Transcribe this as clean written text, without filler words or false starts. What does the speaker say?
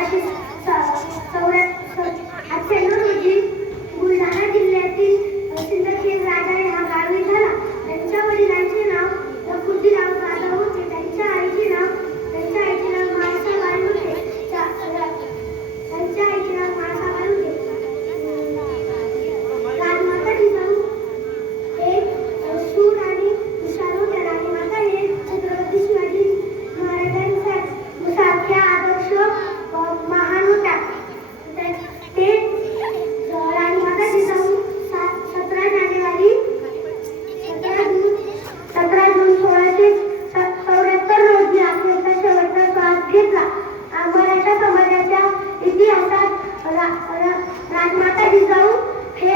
1894 रोजी बुलढाणा जिल्ह्यातील सिंदखेड राजा हा गावी झाला. त्यांच्या वडिलांचे नाव लखुजीराव जाधव होते. त्यांच्या आईचे नाव माळसाबाई होते. राजमाता जिजाऊ हे शूर आणि हुशार होत्या. राजमाता हे छत्रपती शिवाजी महाराजांसारख्या आदर्श महान होत्या. ते राजमाता जिजाऊ 17 जून 1674 रोजी आपल्या शेवटचा श्वास घेतला. मराठा समाजाच्या इतिहासात राजमाता जिजाऊ हे